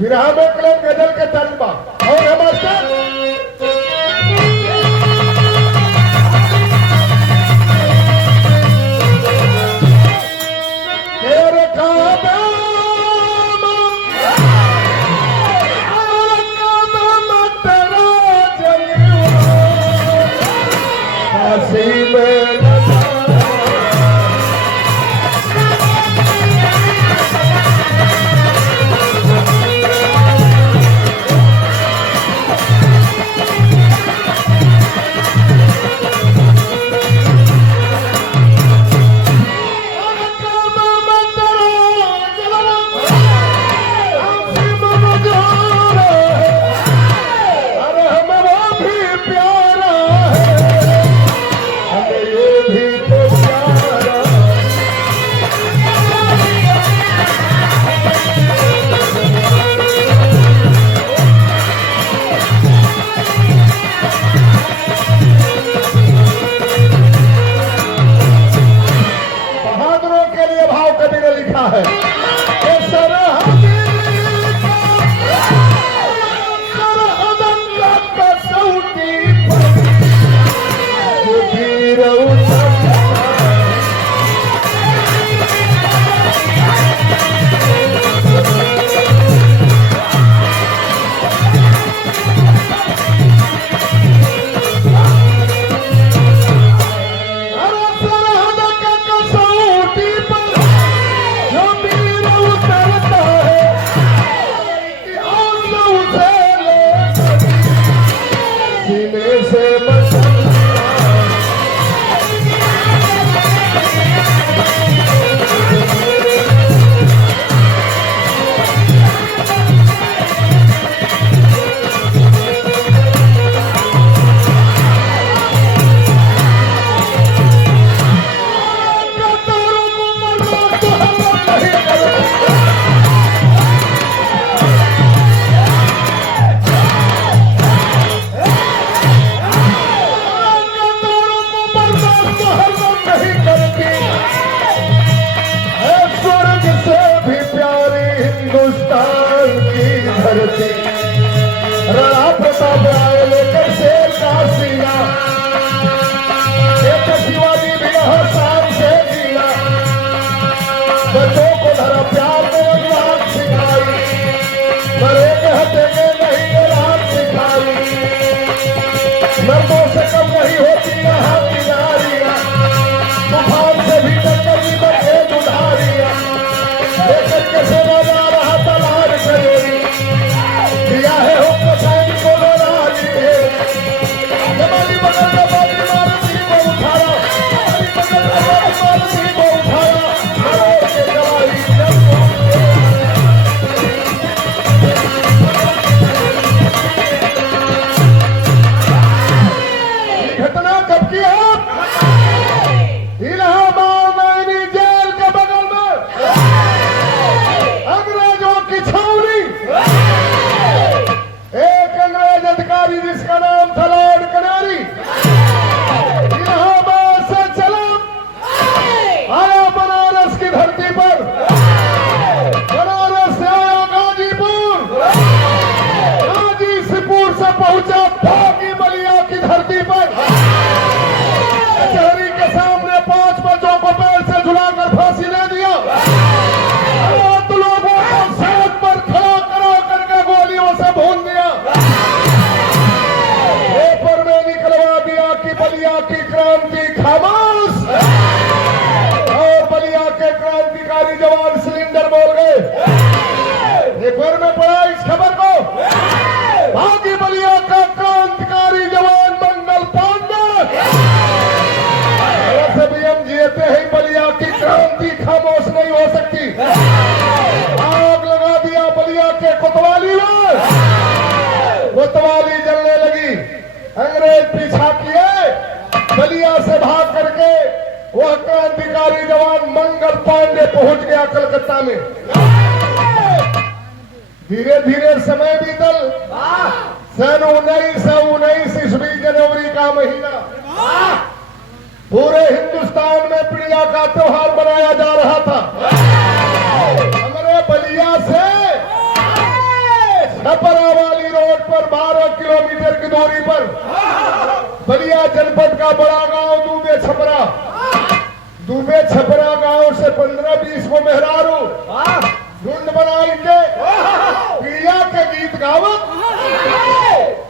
विरह में कलम गजल के तर्ज और है मास्टर राणा प्रताप आए लेकर शेर का सीना, एक शिवाजी भी यहाँ शान से जिया। बच्चों को धरा प्यार में रात सिखाई, बड़े के हटेंगे नहीं रात सिखाई। मर्दों से कम नहीं होती यहाँ की नारियाँ, तूफान से भी टक्कर की बचे दुधारियाँ। लेकर के सेना जा रहा तलार करेगी, दिया है हुक्म सैनिक को राजी है। जमाली बगल का बाली मारुति को उठाया, जमाली बगल का बाली मारुति को उठाया। मरोड़ के जवाली घटना कब की है? इलाहाबाद नैनी जेल के बगल में अंग्रेजों की छावनी, एक अंग्रेज अधिकारी जिसका नाम था लॉर्ड कनारी, इलाहाबाद से चला आया बनारस की धरती पर। बनारस से आया गाजीपुर, गाजीपुर से पहुंचा बागी बलिया की धरती पर। कचहरी के सामने 5 बच्चों को पैर से झुलाकर फांसी दे दिया। लोगों को सड़क पर खड़ा करा करके गोलियों से भून दिया। पेपर में निकलवा दिया कि बलिया की क्रांति खामोश, और बलिया के क्रांतिकारी जवान सिलेंडर बोल गए। पेपर में पढ़ा इस खबर को, बागी बलिया का क्रांतिकारी जवान मंगल पांडे भी हम जीते ही बलिया की क्रांति खामोश नहीं हो सकती। आग लगा दिया बलिया के कोतवाली में, कोतवाली जलने लगी। अंग्रेज पीछा किए, बलिया से भाग करके वह क्रांतिकारी जवान मंगल पांडे पहुंच गया कलकत्ता में। धीरे धीरे समय बीतल। सन 1919 ईस्वी जनवरी का महीना, पूरे हिंदुस्तान में पिड़िया का त्योहार मनाया जा रहा था। हमारे बलिया से दूरी पर बलिया जनपद का बड़ा गांव दूबे छपरा, दूबे छपरा गांव से 15-20 को मेहरारू झुंड बनाई के प्रिया के गीत गावत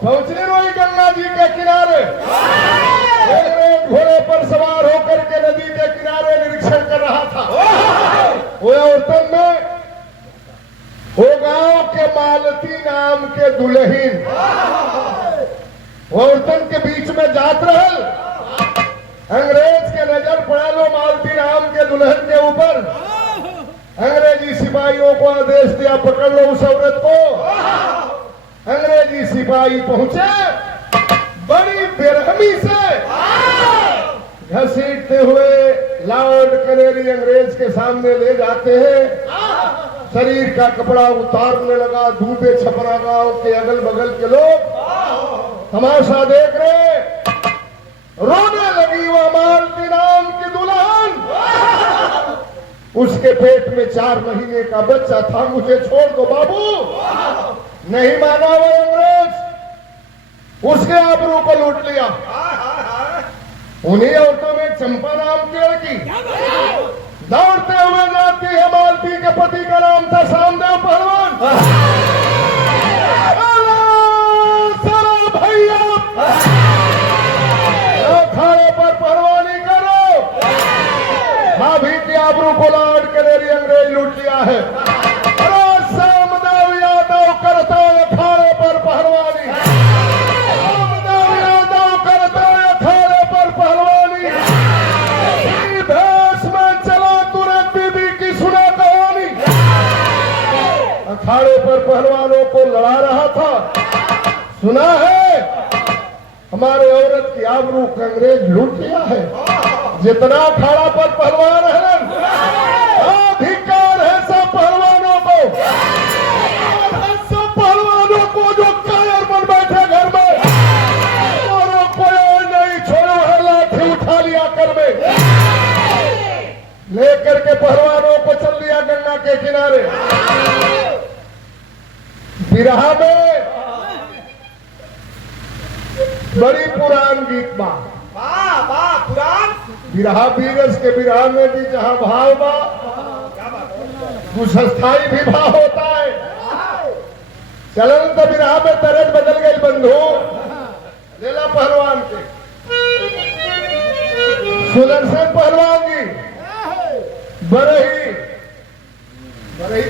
पहुंचने रोई गंगा जी के किनारे। एक घोड़े पर सवार होकर के नदी के किनारे निरीक्षण कर रहा था। वो औरतन में वो गांव के मालती नाम के दुल्हीन औरतन के बीच में जात रहल। अंग्रेज के नजर पड़े मालती नाम के दुल्हन के ऊपर। अंग्रेजी सिपाहियों को आदेश दिया, पकड़ लो उस औरत को। अंग्रेजी सिपाही पहुंचे, बड़ी बेरहमी से घसीटते हुए लॉर्ड कनेरी अंग्रेज के सामने ले जाते हैं। शरीर का कपड़ा उतारने लगा। दूबे छपरा गांव के अगल बगल के लोग तमाशा देख रहे। रोने लगी वह मालती नाम की दुल्हन। उसके पेट में 4 महीने का बच्चा था। मुझे छोड़ दो बाबू। नहीं माना वो अंग्रेज, उसके आबरू को लूट लिया। उन्हीं औरतों में चंपा नाम की लड़की दौड़ते हुए जाती है। मालती के पति का नाम था सामदेव पहलवान। भैया अखाड़े पर पहलवानी करो। भाभी की आबरू को लॉर्ड कनेरी अंग्रेज लूट लिया है। सामदेव यादव करता है अखाड़े पर पहलवानी। सामदेव यादव करता है अखाड़े पर पहलवानी। भेष में चला तुरंत बीबी की सुना कहानी। अखाड़े पर पहलवानों को लड़ा रहा था। सुना है हमारे औरत की आबरू को अंग्रेज लूट लिया है। जितना अखाड़ा पर पहलवान है, अधिकार है सब पहलवानों को। सब पहलवानों को जो कायर बन बैठे घर में, और कोई नहीं छोड़ो है, लाठी उठा लिया कर में लेकर के पहलवानों को चल लिया गंगा के किनारे। बिरहा में बड़ी पुरान गीत बा। पुरान बिरहा बीरस के बिरहा में भी जहाँ भाव बा, कुछ अस्थाई भी भाव होता है। चलन तो बिरहा में तरज बदल गई बंधु। लेला पहलवान के सुदर्शन पहलवान जी बरही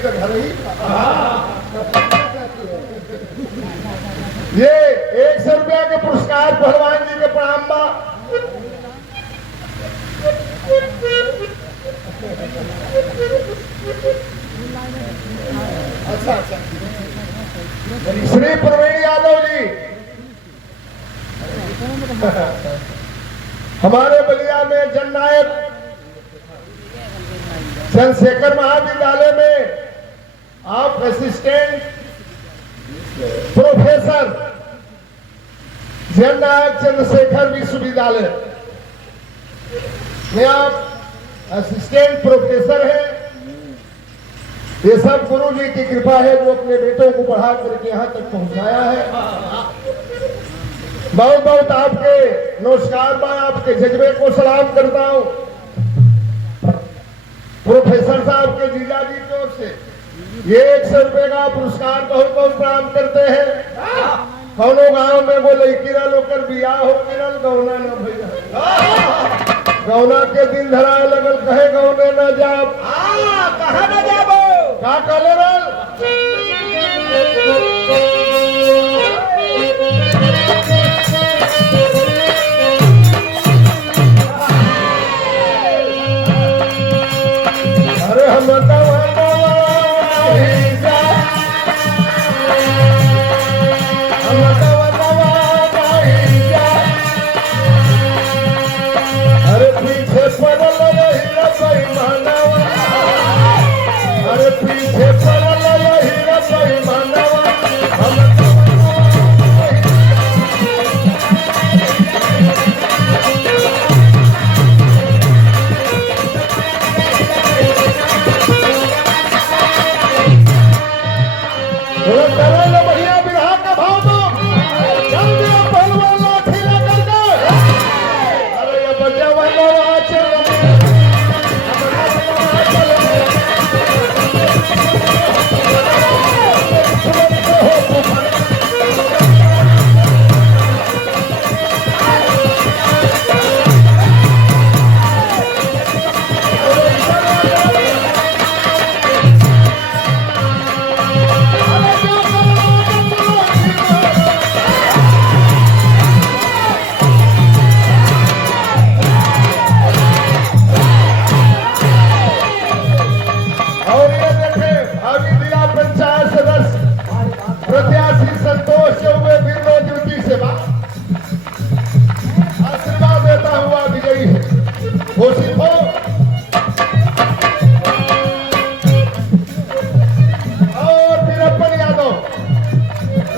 तो घर ही। ये 100 रुपया के पुरस्कार पहलवान जी के प्रणाम बा। अच्छा श्री प्रवीण यादव जी हमारे बलिया में जननायक चंद्रशेखर महाविद्यालय में आप असिस्टेंट प्रोफेसर जननायक चंद्रशेखर विश्वविद्यालय में आप असिस्टेंट प्रोफेसर हैं। ये सब गुरु जी की कृपा है जो अपने बेटों को पढ़ा करके यहाँ तक पहुंचाया है। बहुत बहुत आपके नमस्कार बा, आपके जज्बे को सलाम करता हूँ। प्रोफेसर साहब के जीजा जी की ओर से ये 100 रुपए का पुरस्कार बहुत बहुत प्रणाम करते हैं। कौनो गांव में वो लड़की लोकर बियाह हो गिरल, गौना न भैया। गौना के दिन धरा लगल, कहे गौने न जाब। कहा न जाबो का कहले रहल? अरे हम पीछे पड़ल हीरा मानवा। अरे पीछे पड़ल हीरा मानवा।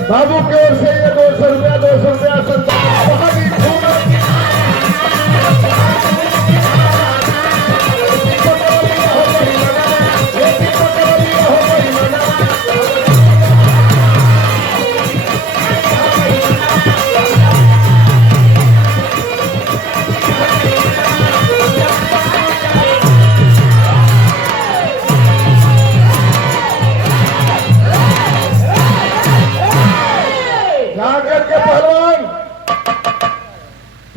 बाबू की ओर से ये 200 रुपया संतान बहुत ही खूब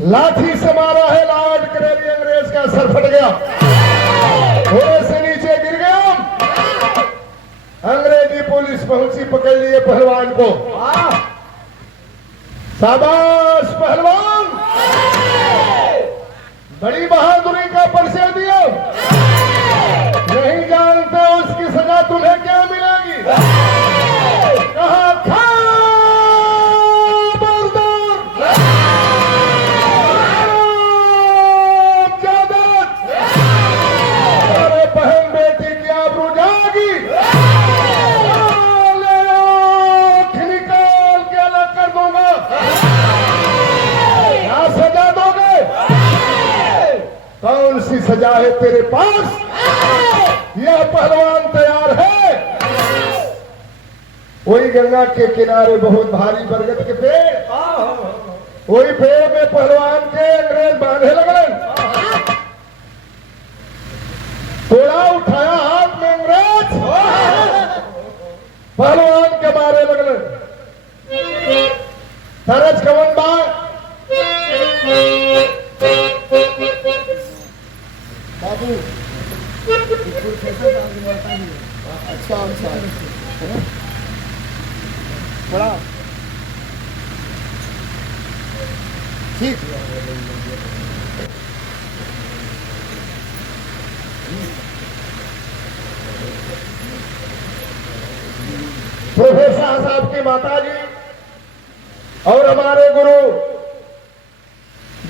लाठी से मारा है लॉर्ड कैनिंग, अंग्रेज का सर फट गया, घोड़े से नीचे गिर गया। अंग्रेजी पुलिस पहुंची, पकड़ लिए पहलवान को। शाबाश पहलवान, बड़ी बहादुरी का परिचय दिया। नहीं जानते उसकी सजा तुम्हें क्या मिलेगी। कहा खा सजा है तेरे पास, यह पहलवान तैयार है। वही गंगा के किनारे बहुत भारी बरगद के पेड़, वही पेड़ में पहलवान के अंग्रेज बांधे लगे। थोड़ा उठाया हाथ में अंग्रेज, पहलवान के मारे लगले। तरज कवन बात बाबू अच्छा बड़ा ठीक। प्रोफेसर साहब की माता जी और हमारे गुरु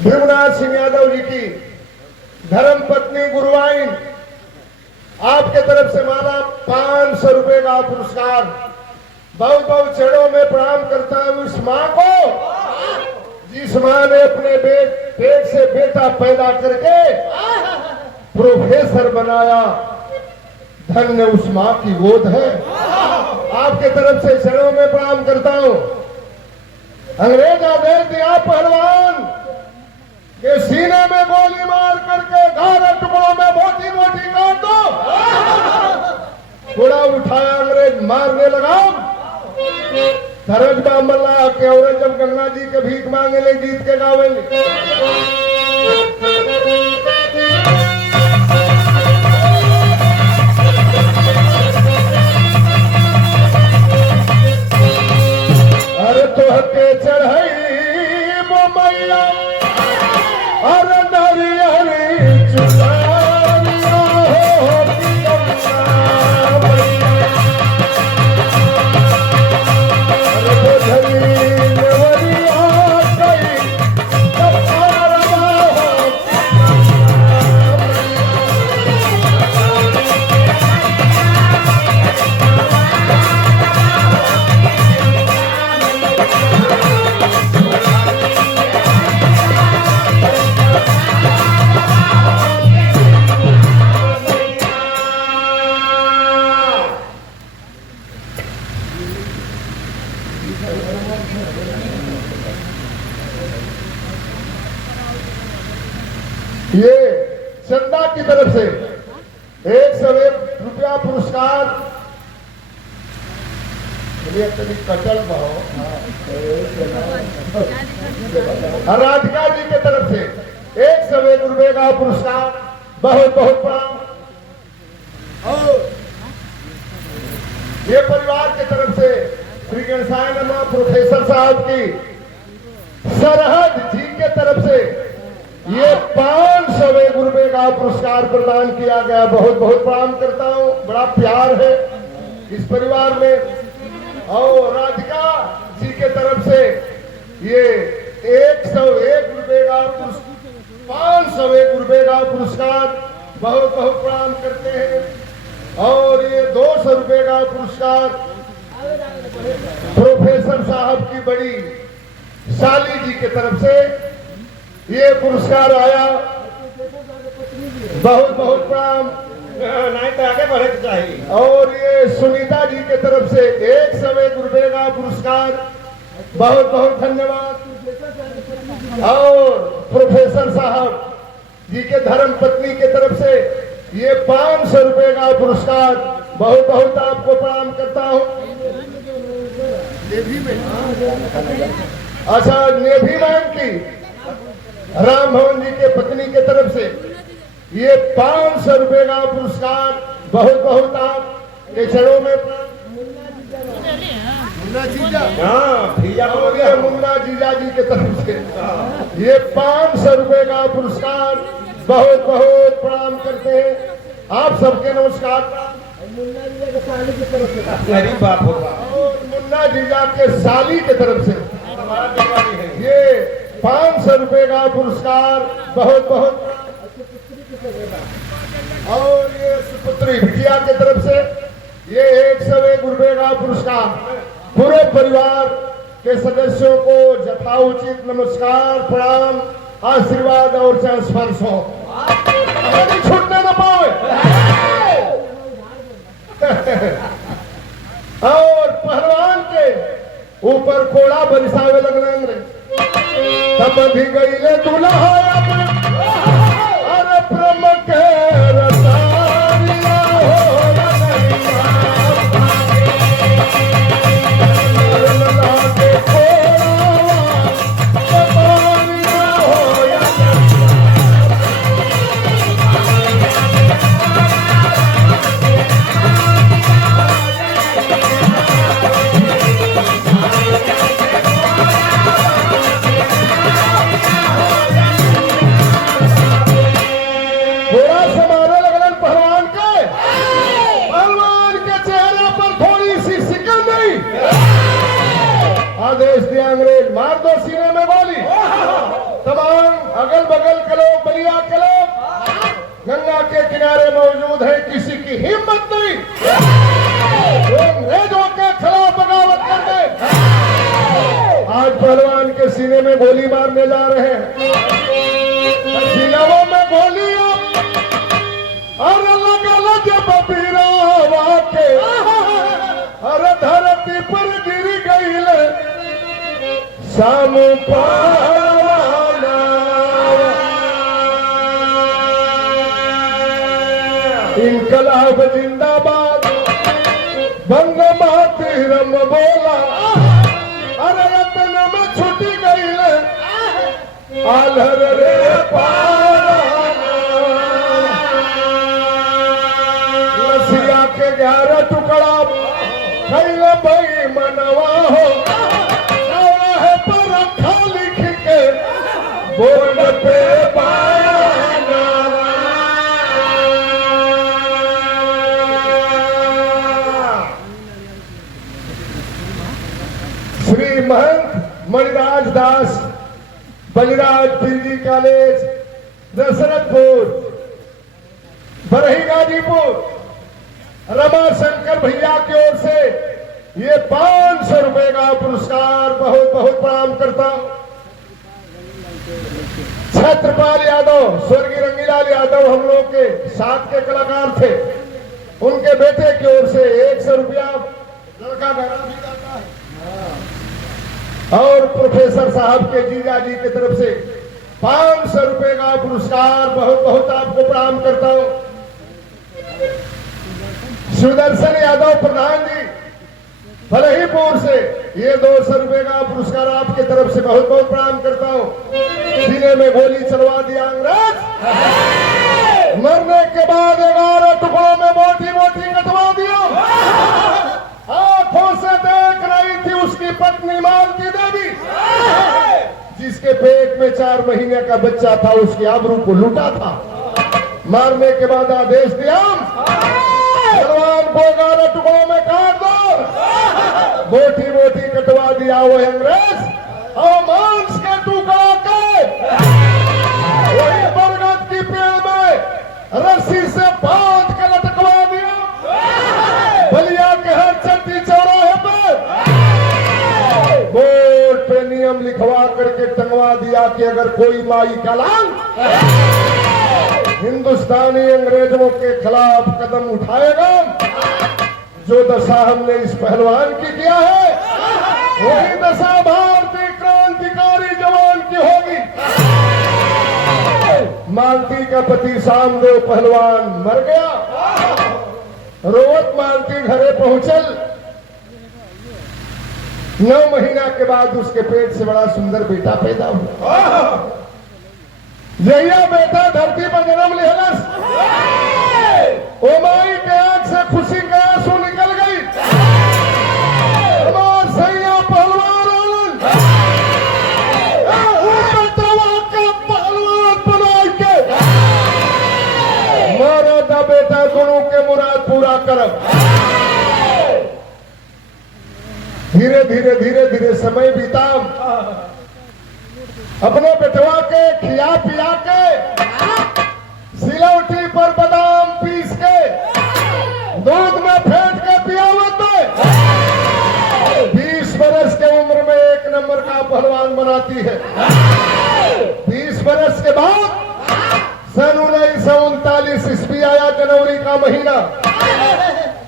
भीमनाथ सिंह यादव जी की धर्म पत्नी गुरुवाइन, आपके तरफ से माला 500 रुपए का पुरस्कार। बहुत बहुत चरणों में प्रणाम करता हूं उस मां को जिस मां ने अपने पेट से बेटा पैदा करके प्रोफेसर बनाया। धन्य उस मां की गोद है। आपके तरफ से चरणों में प्रणाम करता हूं। अंग्रेज आदेश दिया पहलवान के सीने में गोली मार करके 11 टुकड़ों में मोटी मोटी काट दो। घोड़ा उठाया, अंग्रेज मारने लगा। धरज बामला के औरत जब गंगा जी के भीख मांगे ले गीत के गावे अरे तो हके चढ़ई मैया अरे नारियल चुनारिया हो अरे बोझली नेवरिया कई कपारवा हो ये चंदा की तरफ से 101 रुपया पुरस्कार। कटल राधिका जी की तरफ से 101 रुपये का पुरस्कार। बहुत बहुत प्रणाम। और ये परिवार की तरफ से श्री गणसाय नमा प्रोफेसर साहब की सरहद जी के तरफ से ये 501 रुपये का पुरस्कार प्रदान किया गया। बहुत बहुत प्रणाम करता हूँ। बड़ा प्यार है इस परिवार में। और राधिका जी के तरफ से ये 101 रुपये का 501 रुपये का पुरस्कार। बहुत बहुत प्रणाम करते हैं। और ये 200 रुपये का पुरस्कार प्रोफेसर साहब की बड़ी साली जी की तरफ से ये पुरस्कार आया। बहुत बहुत प्रणाम। नहीं तो आगे बढ़े तो चाहिए। और ये सुनीता जी के तरफ से 101 रुपए का पुरस्कार, बहुत बहुत धन्यवाद। और प्रोफेसर साहब जी के धर्म पत्नी के तरफ से ये 500 रुपए का पुरस्कार, बहुत बहुत आपको प्रणाम करता हूँ। अच्छा, नेभी मैन की राम भवन जी के पत्नी के तरफ से ये 500 रुपए का पुरस्कार, बहुत बहुत आप के चरणों में मुन्ना जीजा, हाँ भैया और ये मुन्ना जीजा जी के तरफ से ये 500 रुपए का पुरस्कार, बहुत बहुत प्रणाम करते हैं। आप सबके नमस्कार। मेरी बात होगा। और मुन्ना जीजा के साली के तरफ से हमारा दिवाली है। ये 500 रुपए का पुरस्कार, बहुत बहुत। और ये सुपुत्री बिटिया की तरफ से ये 101 रुपए का पुरस्कार, पूरे परिवार के सदस्यों को यथाउचित नमस्कार, प्रणाम, आशीर्वाद और स्पर्श हो, छूटने न पाए। और पहलवान के ऊपर कोड़ा बरसावे लगने तब भी गईले दूल्हा अरे ब्रह्म के रतारिया हो के आदेश दिया अंग्रेज, मार दो सीने में गोली। तमाम अगल बगल के लोग, बलिया के लोग गंगा के किनारे मौजूद है, किसी की हिम्मत नहीं वो अंग्रेजों के खिलाफ बगावत कर दे। आज पहलवान के सीने में गोली मारने जा रहे हैं। सीनाओं में गोली और अलग जब पीरा के अरे धरती पर गिर गई शाम पावाना। इनकलाब जिंदाबाद, बंग मातरम बोला, अरे रतन में छुटी गई आलर रे पावाना। लसिया के 11 टुकड़ा खैले भाई मनवा हो, है पर रखा लिख के बोर्ड पे पाना। श्री महंत मणिराज दास बलिराज पीजी कॉलेज दशरथपुर बरही गाजीपुर रमाशंकर भैया की ओर से ये 500 रुपए का पुरस्कार, बहुत बहुत प्रणाम करता हूं। छत्रपाल यादव, स्वर्गीय रंगीलाल यादव हम लोग के साथ के कलाकार थे, उनके बेटे की ओर से 100 रुपया लड़का गहरा भी जाता है। और प्रोफेसर साहब के जीजा जी की तरफ से 500 रुपए का पुरस्कार, बहुत बहुत आपको प्रणाम करता हूं। सुदर्शन यादव प्रधान जी फलहीपुर से ये 200 रुपए का पुरस्कार आपके तरफ से, बहुत बहुत प्रणाम करता हूँ। सीने में गोली चलवा दिया अंग्रेज, मरने के बाद 11 टुकड़ों में मोटी मोटी कटवा दिया। आंखों से देख रही थी उसकी पत्नी मालती देवी, जिसके पेट में 4 महीने का बच्चा था, उसकी आबरू को लूटा था। मारने के बाद आदेश दिया भगवान को 11 टुकड़ों में काट दो, मोटी मोटी कटवा दिया वो अंग्रेज। और मांस के टुकड़ा के वही बरगद की पेड़ में रस्सी से बांध के लटकवा दिया। बलिया के हर चट्टी चौराहे पे नियम लिखवा करके टंगवा दिया कि अगर कोई माई का लाल हिंदुस्तानी अंग्रेजों के खिलाफ कदम उठाएगा, जो दशा हमने इस पहलवान की किया है वही दशा भारतीय क्रांतिकारी जवान की होगी। मालती का पति सामदेव पहलवान मर गया। रोवत मालती घरे पहुंचल। 9 महीना के बाद उसके पेट से बड़ा सुंदर बेटा पैदा हुआ। जहिया बेटा धरती पर जन्म लेलस, ओ माई के आंख से खुशी के आंसू निकल गई। हमार सैया पहलवान आनंद पहलवान बना के मारा दा बेटा गुरु के मुराद पूरा करब। धीरे धीरे धीरे धीरे समय बीता। अपने बेटवा के खिया पिया के सिलौटी पर बादाम पीस के दूध में फेंट के पियावत में 20 बरस के उम्र में 1 नंबर का पहलवान बनाती है। 20 बरस के बाद सन 1939 ईस्वी आया, जनवरी का महीना।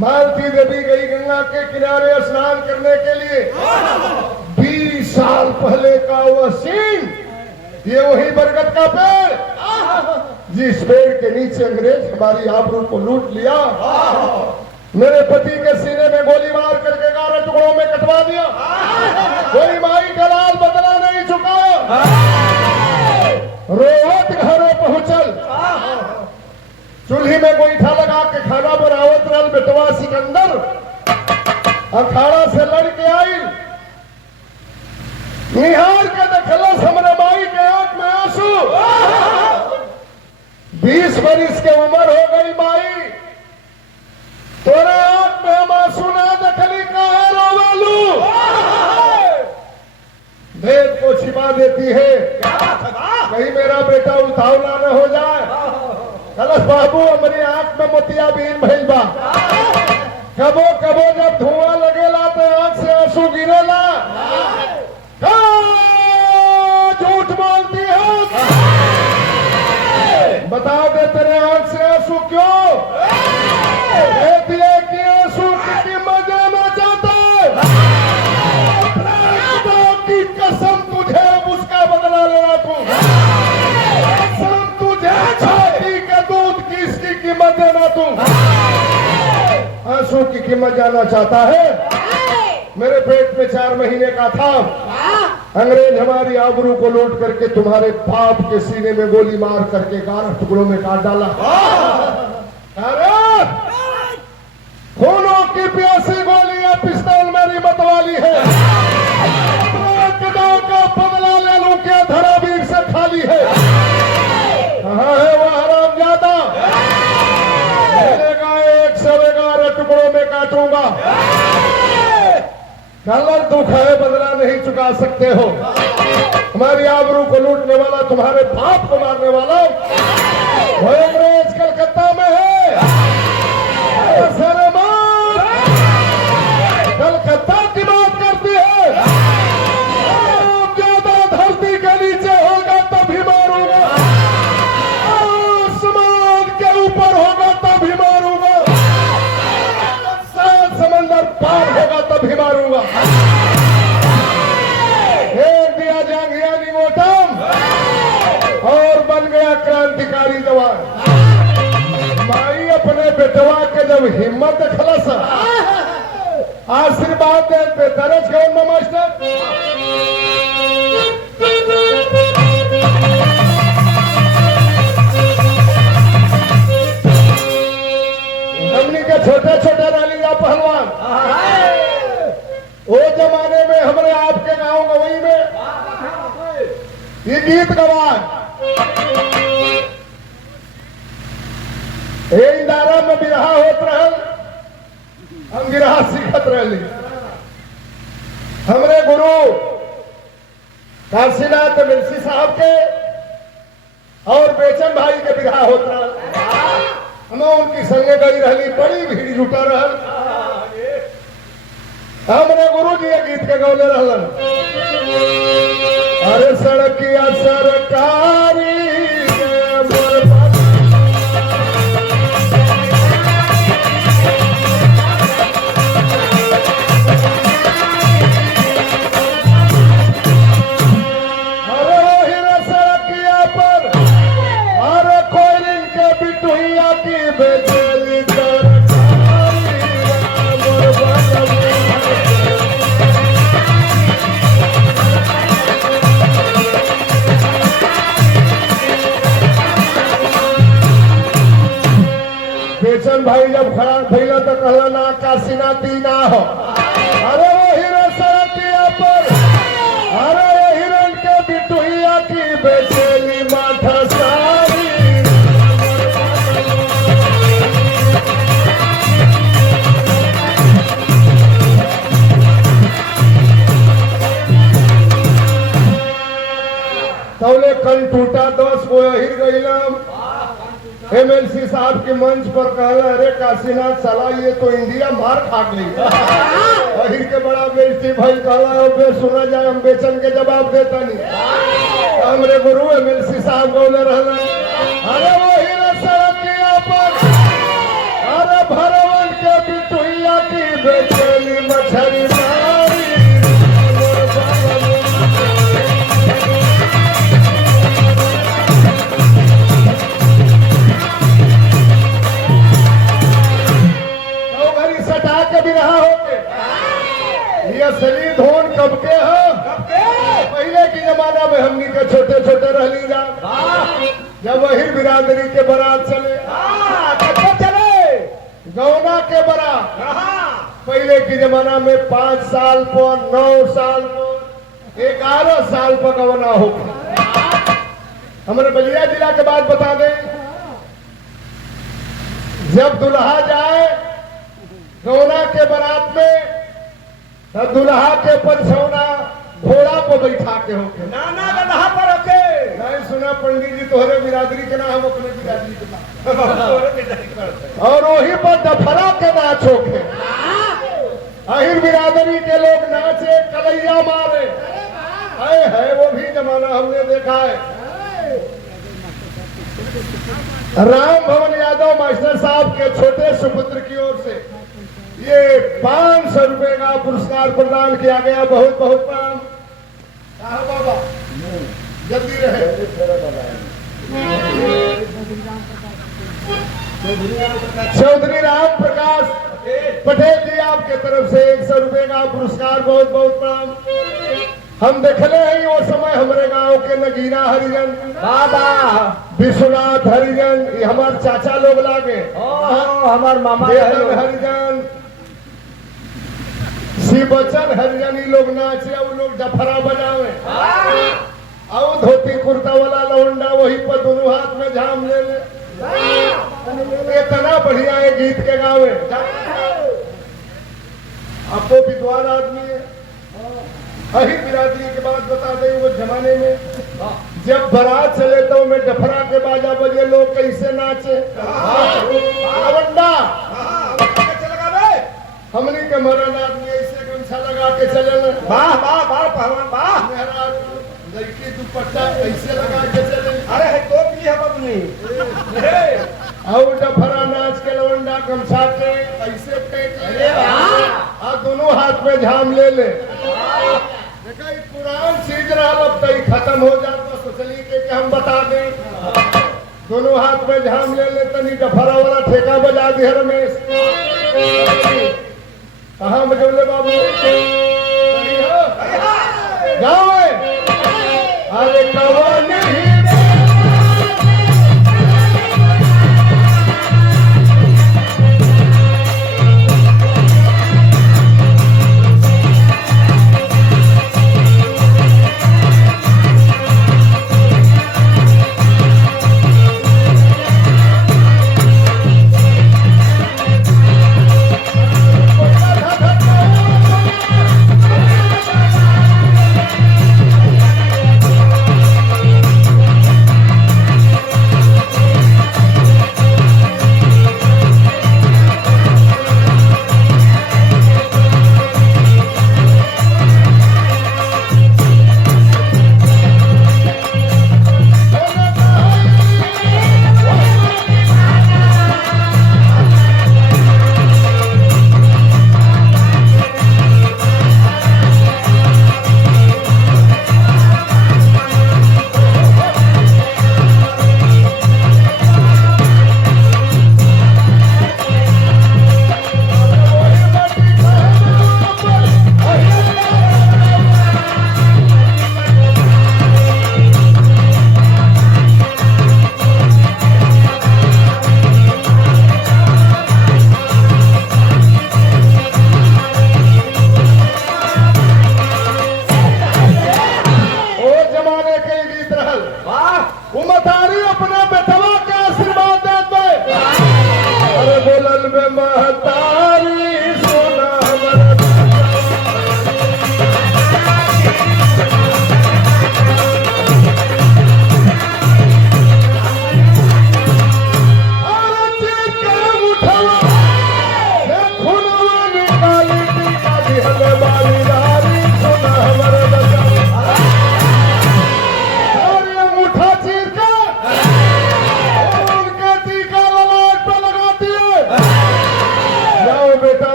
मालती देवी गई गंगा के किनारे स्नान करने के लिए। 20 साल पहले का वह सीन, ये वही बरगद का पेड़ जिस पेड़ के नीचे अंग्रेज हमारी आबरू को लूट लिया। मेरे पति के सीने में गोली मार करके 11 टुकड़ों में कटवा दिया। कोई माई का लाल बदला नहीं चुकाया। रोहत घरों पहुंचल, चूल्ही में गोईठा लगा के खाना बनावत रहल। बेटवा सिकंदर अखाड़ा से लड़के आई, निहार के देखलस हमरे माई के आंख में आंसू। 20 बरिस के उम्र हो गई माई, तोरे आंख में हम आंसू ना देखली, काहे रोवालू? भेद को छिपा देती है, कहीं मेरा बेटा उतावला न हो जाए। कलश बाबू हमारी आंख में मोतियाबिंद भइल बा। कबो कबो जब धुआं लगेला तो आंख से आंसू गिरेला। झूठ बोलती है, बता दे तेरे आंख से आंसू क्यों? दिए कि आंसू की कीमत जाना चाहता है। की कसम तुझे उसका बदला लेना तू। कसम तुझे छाती के दूध की इसकी कीमत देना तू। आंसू की कीमत जानना चाहता है? मेरे पेट में 4 महीने का था। अंग्रेज हमारी आबरू को लूट करके तुम्हारे बाप के सीने में गोली मार करके 11 टुकड़ों में काट डाला। अरे खूनों की प्यासी गोलियां पिस्तौल मेरी मतवाली है। का बदला ले लूं क्या धरावीर से खाली है? कहाँ है वह हरामजादा? मिलेगा 111 टुकड़ों में काटूंगा। कलर दुख है, बदला नहीं चुका सकते हो। हमारी आबरू को लूटने वाला, तुम्हारे बाप को मारने वाला वो अंग्रेज कलकत्ता में है। कलकत्ता की बात करती है। ज्यादा धरती के नीचे होगा तभी मारूंगा, आसमान के ऊपर होगा तभी मारूंगा, समंदर पार होगा तभी मारूंगा। फेंक दिया जांघिया निमोटम और बन गया क्रांतिकारी जवान। माई अपने बेटवा के जब हिम्मत खलस आशीर्वाद दे दरज गौर में मास्टर। हमनी के छोटे छोटे डालिया पहलवान वो जमाने में हमने आपके गांव गवई में ये गीत गवान इंदारा में बिरहा होत रहल, हम गिरहा सीखत रहली। हमरे गुरु काशीनाथ मिर्सी साहब के और बेचन भाई के बिरहा होत रहल। हम उनकी संगे गई रहली, बड़ी भीड़ जुटा रहल। हमरे गुरु जी गीत के गौले रहलन। अरे सड़किया सरकारी मोर अरे वही रे सड़किया पर अरे कोयलिन के बिटुहिया की बेचैनी सरकारी मोर बलमुआ। बेचन भाई जब खराब भैया तो कहला ना काशीना दीना हो। अरे वो हीरे सड़किया पर अरे वो हिरन के बिटुहिया की बेचैनी माथा सारी। तौले कल टूटा 10 वो हिर गईलम। एमएलसी साहब के मंच पर कहला अरे काशीनाथ साला ये तो इंडिया मार खा गई। अहिर के बड़ा बेइज्जती भाई कहला बे सुना जाए हम बेचन के जवाब देता नहीं। हमरे गुरु एमएलसी साहब बोले रहना अरे वो हीरा सड़किया पर अरे भरवन के बिटुहिया की बेचैनी मछली मारी। सटा के भी रहा होके ये असली धोन कब के हो। पहले के जमाना में हमनी के छोटे छोटे रहली जा जब वही बिरादरी के बारात चले चले गौना के बारात। पहले के जमाना में 5 साल पर 9 साल पर 11 साल पर गौना हो। हमारे बलिया जिला के बात बता दें जब दुल्हा जाए गौना के बारात में तब दुल्हा के पंचौना घोड़ा पर बैठा के होके नाना गधा पर होके नहीं सुना पंडित जी तोहरे बिरादरी के ना हम अपने बिरादरी के ना और वही पर डफरा के नाच होके अहिर बिरादरी के लोग नाचे कलैया मारे है वो भी जमाना हमने देखा है। राम भवन यादव मास्टर साहब के छोटे सुपुत्र की ओर से ये 500 रुपए का पुरस्कार प्रदान किया गया। बहुत बहुत प्रणाम। बाबा जल्दी रहे। चौधरी राम प्रकाश पटेल जी आपके तरफ से 100 रुपए का पुरस्कार। बहुत बहुत प्रणाम। हम देखले हैं वो समय हमारे गांव के नगीना हरिजन बाबा विश्वनाथ हरिजन ये हमारे चाचा लोग लागे हमार मामा हरिजन शिव बच्चन हरिजन ये लोग नाचे वो लोग डफरा बजावे और धोती कुर्ता वाला लौंडा वही पर दोनों हाथ में झाम ले ले। इतना बढ़िया है गीत के गावे। आपको विद्वान आदमी है। अही बिरादरी के बात बता दें वो जमाने में जब बारात चले तो मैं डफरा के बाजा बजे लोग कैसे नाचे। लवंडा हमने के मरण आदमी ऐसे गमछा लगा के चले वाह वाह वाह पहलवान वाह लड़की दुपट्टा ऐसे लगा के चले। अरे है तो भी है बबनी और डफरा नाच के लवंडा गमछा के ऐसे पे और दोनों हाथ में झाम ले ले। देखा पुरान चीज रहा अब तो खत्म हो जाता सोचली के हम बता दें। दोनों हाथ में झाम ले ले तनी डफरा वाला ठेका बजा दी रमेश। कहाँ बजौले बाबू गाँव है। अरे कवन ही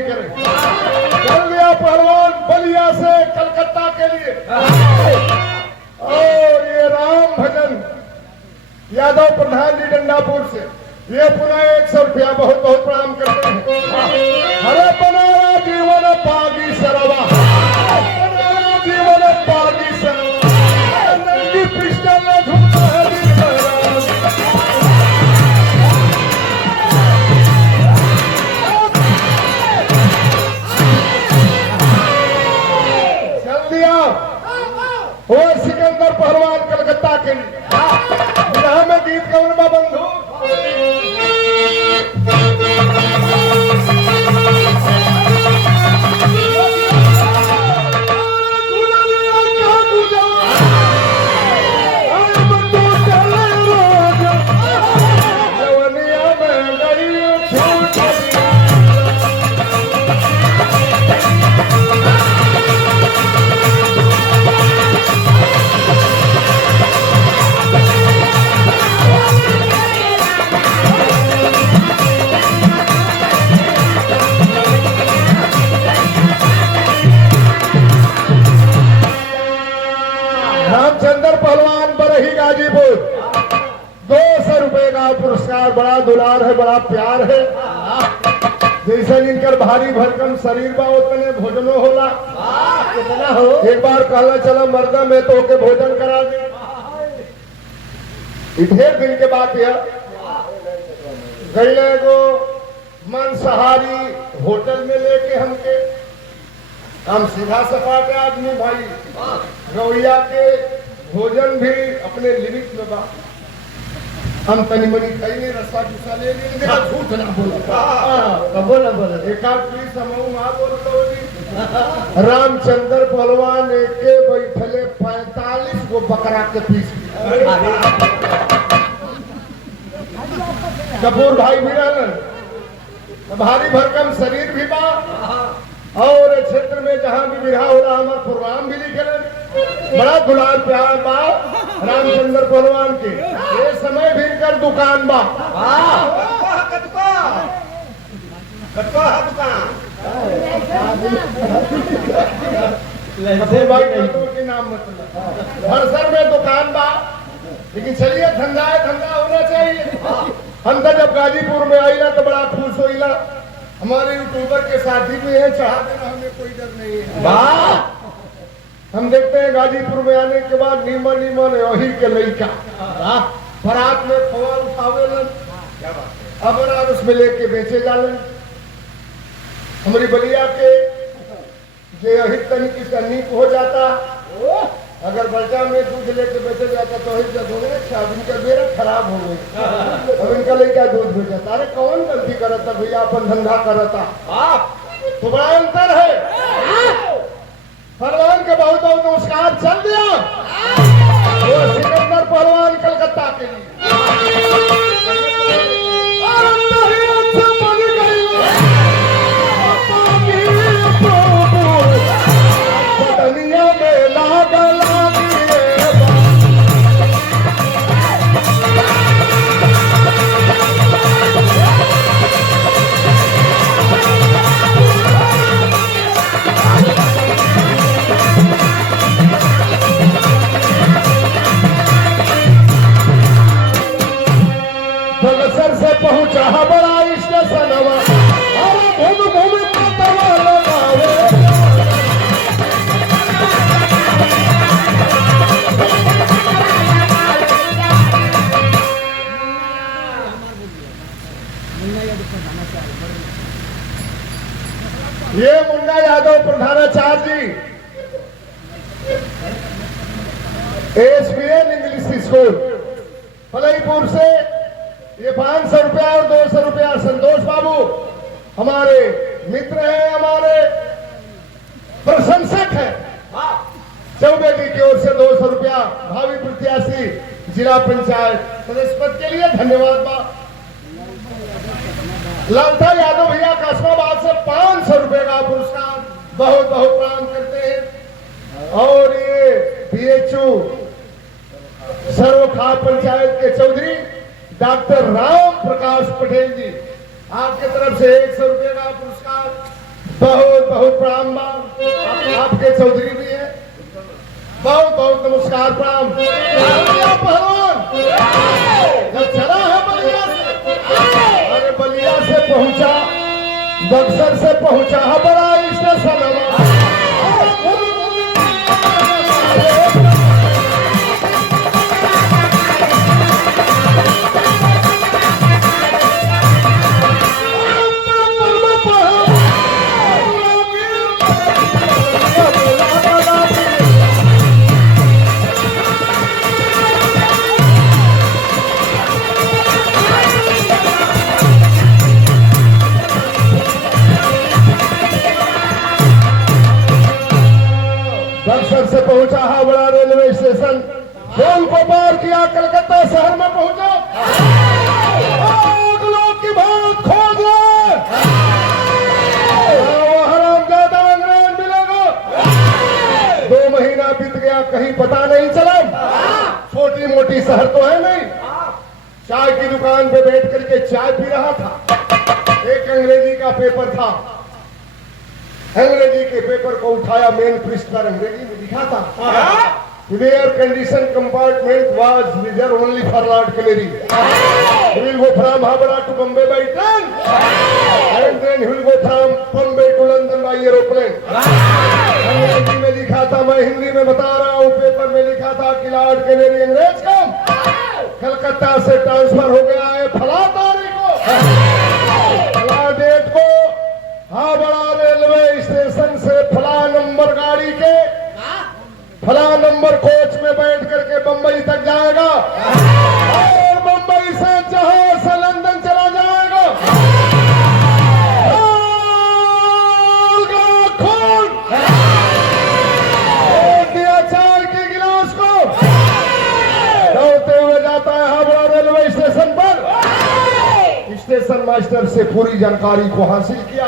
पूरी करे। चल गया पहलवान बलिया से कलकत्ता के लिए। और ये राम भजन यादव प्रधान जी डंडापुर से, ये पुनः 100 रुपया बहुत बहुत प्रणाम करते हैं। हरे बनाया जीवन पागी सरवा, बनाया जीवन पागी सरवा, नंगी पृष्ठ में झूमता है दिल बहरा। चल दिया वो सिकंदर पहलवान कलकत्ता के लिए। यहाँ में गीत कौन बा बंधु? रामचंद्र पहलवान बरही गाजीपुर, 200 रुपए का पुरस्कार। बड़ा दुलार है, बड़ा प्यार है। जैसे इनकर भारी भरकम शरीर बा उतने भोजनो होला। कितना हो? एक बार कहला चला मर्दा में तो के भोजन करा दे। ढेर दिन के बात यह गईले को मांसाहारी होटल में लेके हमके, हम सीधा सपाटे आदमी भाई, गौया के भोजन भी अपने लिमिट में बा। हम तनी मनी खाई नहीं, रस्सा जुस्सा ले लिए, देखा झूठ ना बोला। बोला बोला। एक आध पीस समूह वहां बोलते रामचंद्र पहलवान एके बैठले 45 गो बकरा के पीस। कपूर भाई भी रहन, भारी भरकम शरीर भी बा। और क्षेत्र में जहाँ भी विवाह हो रहा हमारे प्रोग्राम भी लिखे, बड़ा दुलार प्यार बा रामचंद्र पहलवान के। ये समय भी कर दुकान बा। कपूर भाई के नाम मतलब हरसर में दुकान बा। लेकिन चलिए धंधा है, धंधा होना चाहिए। हम तो जब गाजीपुर में आईला तो बड़ा खुश होइला। हमारे यूट्यूबर के साथी भी है, चढ़ा देना हमें कोई डर नहीं है। वाह! हम देखते हैं गाजीपुर में आने के बाद नीमन नीमन वही के लड़का बारात में फवा उठावेलन, अब बनारस में लेके बेचे जालन। हमारी बलिया के जे अहित तनिक तनिक हो जाता, अगर बल्टा में दूध लेके बेचे जाता तो ही जब इनका बेरा खराब हो गई। अब इनका लेकर दूध बेच जाता। अरे कौन गलती करता भैया, अपन धंधा करता। तो बड़ा अंतर है। पहलवान के बहुत बहुत नमस्कार। चल दिया वो सिकंदर पहलवान कलकत्ता के लिए। बलसर से पहुंचा बड़ा स्टेशन घूम घूम ये मुन्ना यादव प्रधानाचार्य जी एसबीएन इंग्लिश स्कूल फलईपुर से ये 500 रुपया और 200 रुपया संतोष बाबू हमारे मित्र हैं, हमारे प्रशंसक हैं। चौबे जी की ओर से 200 रुपया भावी प्रत्याशी जिला पंचायत सदस्य पद के लिए धन्यवाद बा। लालता यादव भैया कासमाबाद से 500 रुपए का पुरस्कार बहुत बहुत प्रदान करते हैं। और ये बीएचयू सर्वखा पंचायत के चौधरी डॉक्टर राम प्रकाश पटेल जी आपके तरफ से 100 रुपए का पुरस्कार बहुत प्रणाम बा। आपके चौधरी भी है, बहुत बहुत नमस्कार प्रणाम। पहलवान जब चला है बलिया से, अरे बलिया से पहुंचा, बक्सर से पहुंचा है बड़ा स्टेशन। बक्सर से पहुंचा हावड़ा रेलवे स्टेशन, रेल को पार किया, कलकत्ता शहर में पहुंचा। लोग की बात खोज ले, हरामजादा अंग्रेज मिलेगा। 2 महीना बीत गया, कहीं पता नहीं चला। छोटी मोटी शहर तो है नहीं। चाय की दुकान पे बैठ करके चाय पी रहा था, एक अंग्रेजी का पेपर था। अंग्रेजी के पेपर को उठाया, मेन पृष्ठ पर अंग्रेजी में लिखा था, air condition compartment was reserve only for Lord Kennedy. He will go from Havana to Bombay by train, and then he will go from Bombay to London by aeroplane। अंग्रेजी में लिखा था, मैं हिंदी में बता रहा हूँ। पेपर में लिखा था कि लॉर्ड कैनेडी अंग्रेज का कलकत्ता से ट्रांसफर हो गया है फला तारीख को, फला डेट को, हावड़ा रेलवे स्टेशन से फला नंबर गाड़ी के फला नंबर कोच में बैठ करके बंबई तक जाएगा, और बंबई से जहाज से लंदन चला जाएगा। खून दिया चाय के गिलास को, दौड़ते हुए जाता है हावड़ा रेलवे स्टेशन पर। स्टेशन मास्टर से पूरी जानकारी को हासिल किया,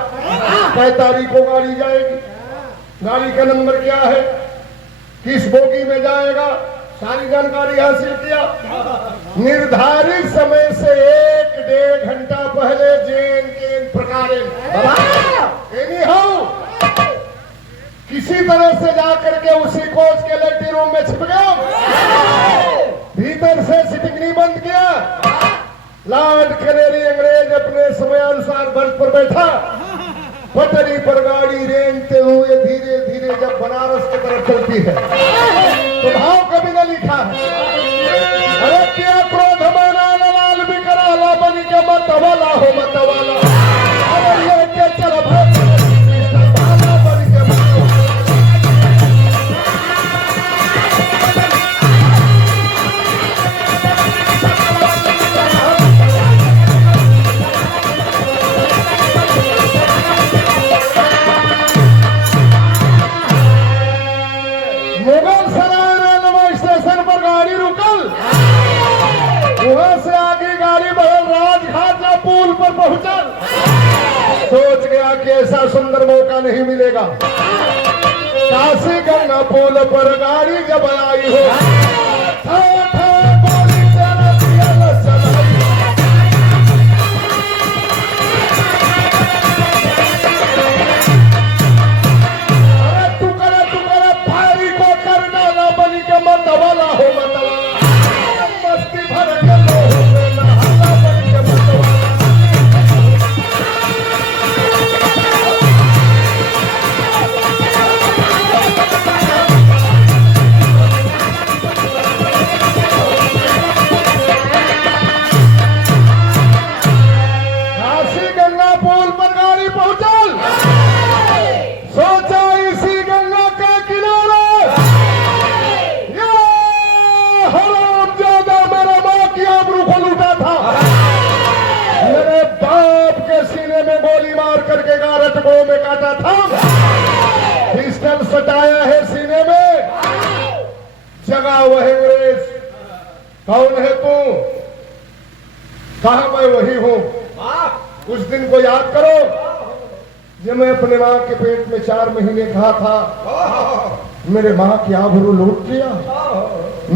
कै तारीख को गाड़ी जाएगी, गाड़ी का नंबर क्या है, किस बोगी में जाएगा, सारी जानकारी हासिल किया। निर्धारित समय से 1-1.5 घंटा पहले जेन के प्रकार किसी तरह से जाकर के उसी कोच के लेटी रूम में छिप गया, भीतर से सीटिंग नहीं बंद किया। लॉर्ड कैनेडी अंग्रेज अपने समयानुसार बर्थ पर बैठा, पटरी पर गाड़ी रेंगते हुए धीरे धीरे जब बनारस की तरफ चलती है, तो भाव कभी न लिखा है, अरे क्या क्रोध मना लाल बिकराला बन के मतवाला हो मतवाला, अरे ये के चल भाला बन के मतवाला। मुगल सराय रेलवे स्टेशन पर गाड़ी रुकल, वहां से आगे गाड़ी बढ़ल, राजघाट या पुल पर पहुंचल। सोच गया कि ऐसा सुंदर मौका नहीं मिलेगा। काशी गंगा पुल पर गाड़ी जब आई हो, गोली चलाई। मतवाला हो मतवाला, मस्ती भर के लोगों में नहाला बन के मतवाला। काशी गंगा पुल पर गाड़ी पहुंचल, सोचा इसी गंगा के किनारे हरामजादा मेरा माँ की आबरू को लूटा था, मेरे बाप के सीने में गोली मार करके 11 टुकड़ों में काटा था, पिस्टल सटाया है सीने में, जगह वह अंग्रेज। कौन है तू? कहा मैं वही हूँ। उस दिन को याद करो जब मैं अपने माँ के पेट में 4 महीने कहा था, मेरे माँ की आबरू लूट लिया,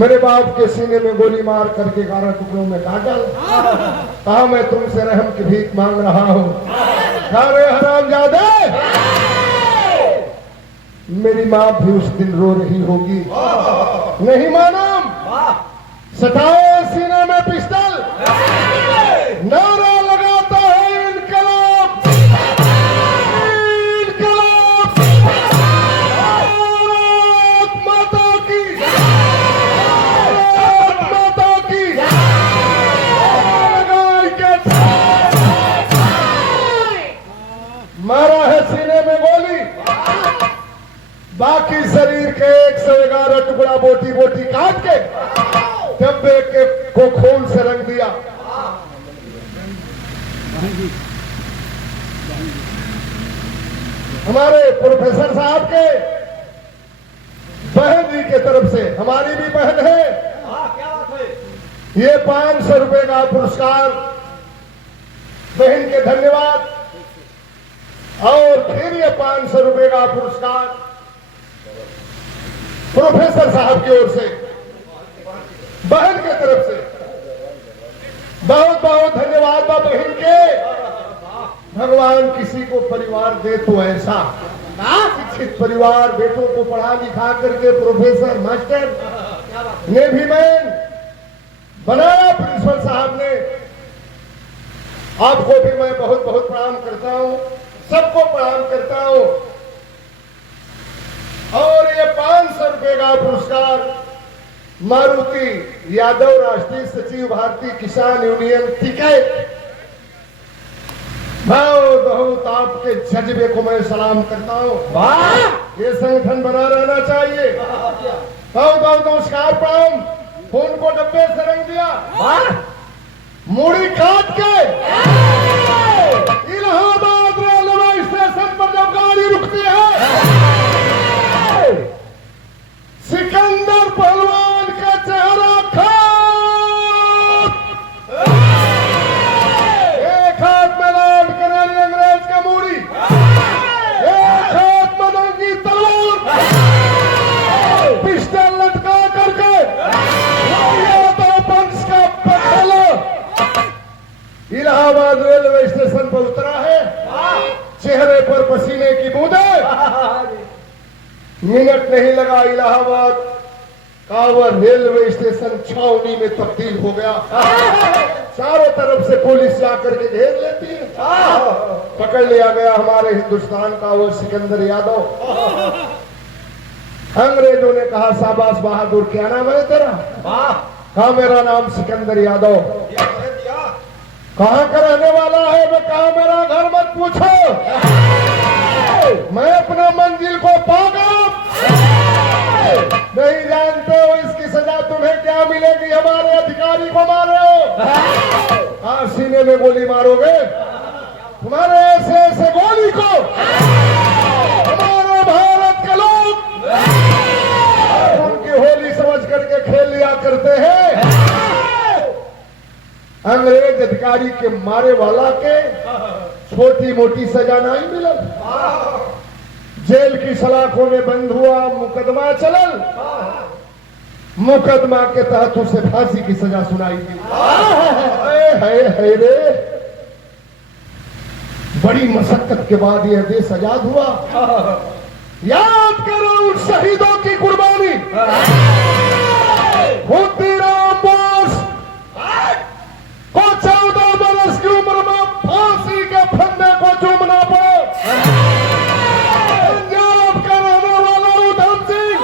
मेरे बाप के सीने में गोली मार करके 11 टुकड़ों में काट डाल। कहा मैं तुमसे रहम की भीख मांग रहा हूँ। अरे हरामजादे, मेरी माँ भी उस दिन रो रही होगी। नहीं मालूम, सटाए सीने में पिस्टल, नारा लगाता है इनकलाब, इनकलाब, भारत माता की, भारत माता की, लगाई के मारा है सीने में गोली, बाकी शरीर के 111 टुकड़ा बोटी बोटी काट के डब्बे के को खून से रंग दिया। हमारे प्रोफेसर साहब के बहन जी के तरफ से, हमारी भी बहन है, क्या बात है? ये 500 रुपए का पुरस्कार, बहन के धन्यवाद। और फिर ये 500 रुपए का पुरस्कार प्रोफेसर साहब की ओर से, बहन के तरफ से। बहुत बहुत धन्यवाद बा बहन के। भगवान किसी को परिवार दे तो ऐसा शिक्षित परिवार, बेटों को पढ़ा लिखा करके प्रोफेसर, मास्टर, नेवी मैन बनाया प्रिंसिपल साहब ने। आपको भी मैं बहुत बहुत प्रणाम करता हूं, सबको प्रणाम करता हूं। और ये 500 रुपए का पुरस्कार मारुति यादव, राष्ट्रीय सचिव, भारतीय किसान यूनियन, टिकैत। बहुत आपके जज्बे को मैं सलाम करता हूं। ये संगठन बना रहना चाहिए। बहुत बहुत नमस्कार, प्रणाम। फोन को डब्बे से रंग दिया, मूड़ी काट के इलाहाबाद रेलवे स्टेशन पर जब गाड़ी रुकती है, सिकंदर पहलवान का चेहरा खाक, एक हाथ में लॉर्ड कर्नल अंग्रेज का मूड़ी, एक हाथ में नंगी तलवार, पिस्टल लटका करके तो पंच का पथला इलाहाबाद रेलवे स्टेशन पर उतरा है। चेहरे पर पसीने की बूंदें। मिनट नहीं लगा, इलाहाबाद का वह रेलवे स्टेशन छावनी में तब्दील हो गया। चारों तरफ से पुलिस जाकर के घेर लेती है। पकड़ लिया गया हमारे हिंदुस्तान का वो सिकंदर यादव। अंग्रेजों ने कहा, शाबाश बहादुर, क्या नाम है तेरा? कहा, मेरा नाम सिकंदर यादव। कहाँ का रहने वाला है? मैं कहा, मेरा घर मत पूछो, मैं अपना मंजिल को पागा। नहीं जानते हो इसकी सजा तुम्हें क्या मिलेगी? हमारे अधिकारी को मारे हो, हाँ, सीने में गोली मारोगे। तुम्हारे ऐसे ऐसे गोली को हमारे भारत के लोग उनकी होली समझ करके खेल लिया करते हैं। अंग्रेज अधिकारी के मारे वाला के छोटी मोटी सजा नहीं मिलल, जेल की सलाखों में बंद हुआ, मुकदमा चलल, मुकदमा के तहत उसे फांसी की सजा सुनाई दी। है रे, बड़ी मशक्कत के बाद यह देश आजाद हुआ। याद करो उन शहीदों की कुर्बानी। खुदीराम बोस को 14 बरस की उम्र में फांसी के फंदे को चूमना पड़ा। पंजाब का रहने वाला उधम सिंह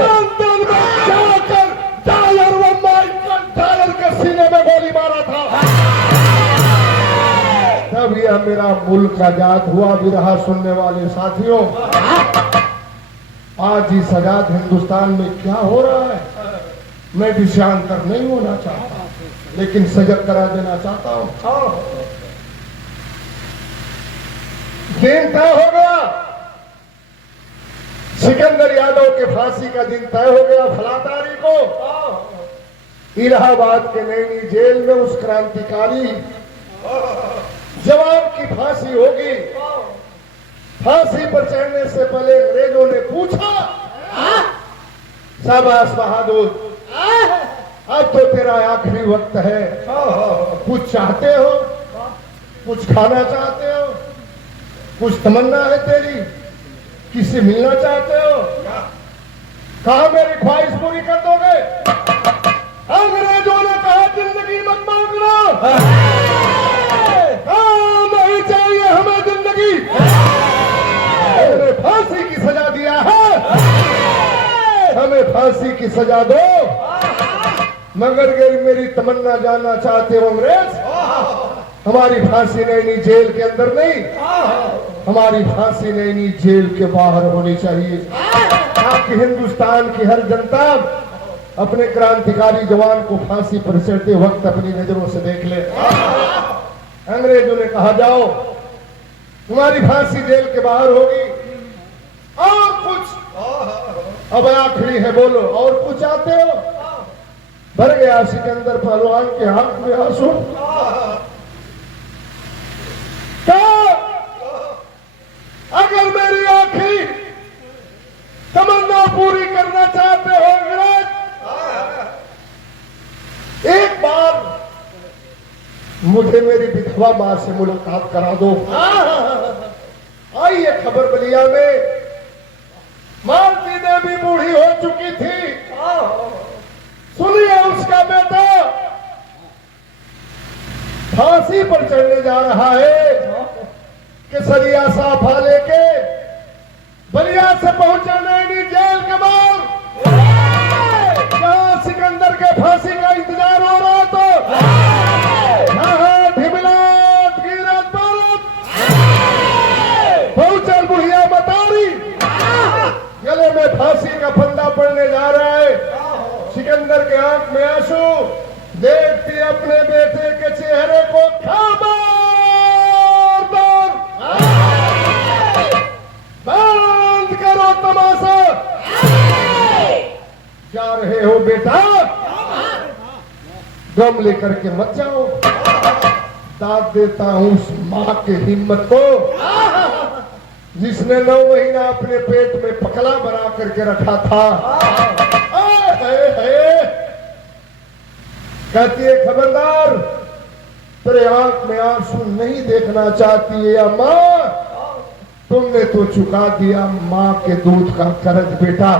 लंदन में जाकर टायर व माइकल टायर के सीने में गोली मारा था। तब यह मेरा मुल्क आजाद हुआ। भी रहा सुनने वाले साथियों, आज इस आजाद हिंदुस्तान में क्या हो रहा है, मैं विषयांतर नहीं होना चाहता, लेकिन सजग करा देना चाहता हूं। दिन तय हो गया, सिकंदर यादव के फांसी का दिन तय हो गया। फला तारीख को इलाहाबाद के नैनी जेल में उस क्रांतिकारी जवान की फांसी होगी। फांसी पर चढ़ने से पहले अंग्रेजों ने पूछा, शाबाश बहादुर, अब तो तेरा आखिरी वक्त है, कुछ चाहते हो, कुछ खाना चाहते हो, कुछ तमन्ना है तेरी? किससे मिलना चाहते हो? कहा मेरी ख्वाहिश पूरी कर दोगे? अंग्रेजों ने कहा जिंदगी मत मांगना, नहीं चाहिए हमें जिंदगी, हमें फांसी की सजा दिया है, हमें फांसी की सजा दो। मगर अगर मेरी तमन्ना जानना चाहते हो अंग्रेज, हमारी फांसी नैनी जेल के अंदर नहीं, हमारी फांसी नैनी जेल के बाहर होनी चाहिए, ताकि हिंदुस्तान की हर जनता अपने क्रांतिकारी जवान को फांसी पर चढ़ते वक्त अपनी नजरों से देख ले। अंग्रेजों ने कहा जाओ तुम्हारी फांसी जेल के बाहर होगी, और कुछ अब आखिरी है, बोलो और कुछ चाहते हो? भर गया सिकंदर पहलवान के हाथ में आंसू। तो अगर मेरी आखिरी तमन्ना पूरी करना चाहते हो अंग्रेज, एक बार मुझे मेरी विधवा मां से मुलाकात करा दो। आइए खबर बलिया में मालती देवी बूढ़ी हो चुकी थी, सुनिए उसका बेटा फांसी पर चढ़ने जा रहा है कि सरिया साफा लेके बलिया से पहुंचा नैनी जेल के बाहर, जहां सिकंदर के फांसी का इंतजार हो रहा तो ढिमलात गिरत भारत पहुंचल बुढ़िया मतारी, गले में फांसी का फंदा पड़ने जा रहा है। सिकंदर के आंख में आंसू, देखती अपने बेटे के चेहरे को, खबरदार बंद करो तमाशा, जा रहे हो बेटा, दम लेकर के मत जाओ। दाद देता हूं उस मां के हिम्मत को जिसने 9 महीना अपने पेट में पकला बना करके रखा था। कहती है खबरदार, तेरे आंख में आंसू नहीं देखना चाहती है या मां, तुमने तो चुका दिया मां के दूध का कर्ज बेटा।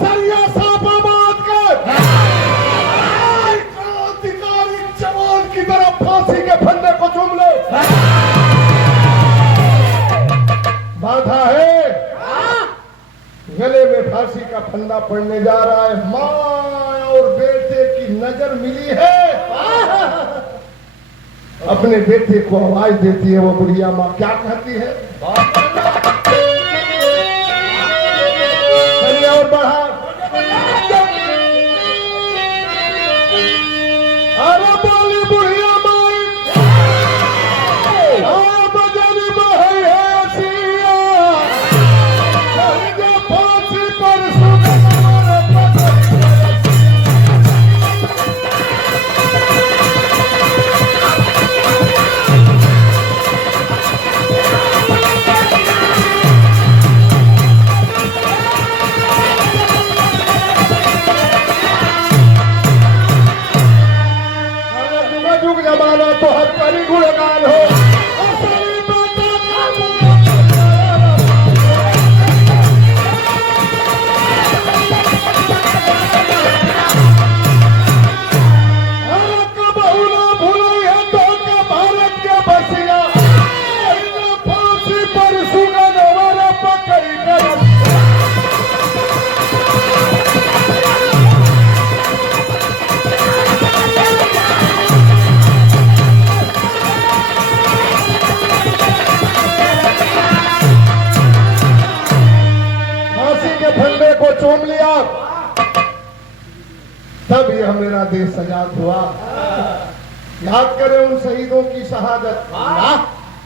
सरिया साफा बात कर, क्रांतिकारी जवान की तरफ फांसी के फंदे को चूम लो। बाधा है, गले में फांसी का फंदा पड़ने जा रहा है, मां और बेटे की नजर मिली है। अपने बेटे को आवाज देती है वो बुढ़िया मां, क्या कहती है? और बढ़ा, अरे बोली बुढ़िया माई, बजानी माई है सिया, फांसी पर जुग जमाना तो हर परी गुणगान हो। बहु ना भूली है तो क्या भारत के बसिया, फांसी पर सुगन वाला पकड़ी कर फंदे को चूम लिया, तब यह मेरा देश आजाद हुआ। याद करें उन शहीदों की शहादत।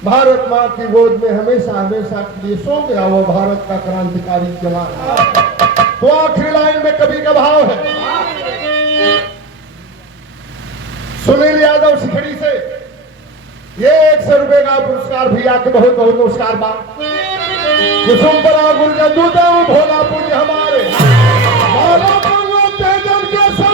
भारत माँ की गोद में हमेशा हमेशा के लिए सो गया वो भारत का क्रांतिकारी जवान। तो आखिरी लाइन में कवि का भाव है, सुनील यादव सिखड़ी से ये 100 रुपए का पुरस्कार भैया के बहुत बहुत नमस्कार बा। कुसुमपुरा गुरजदू देव भोला पूज्य हमारे तेजन के साथ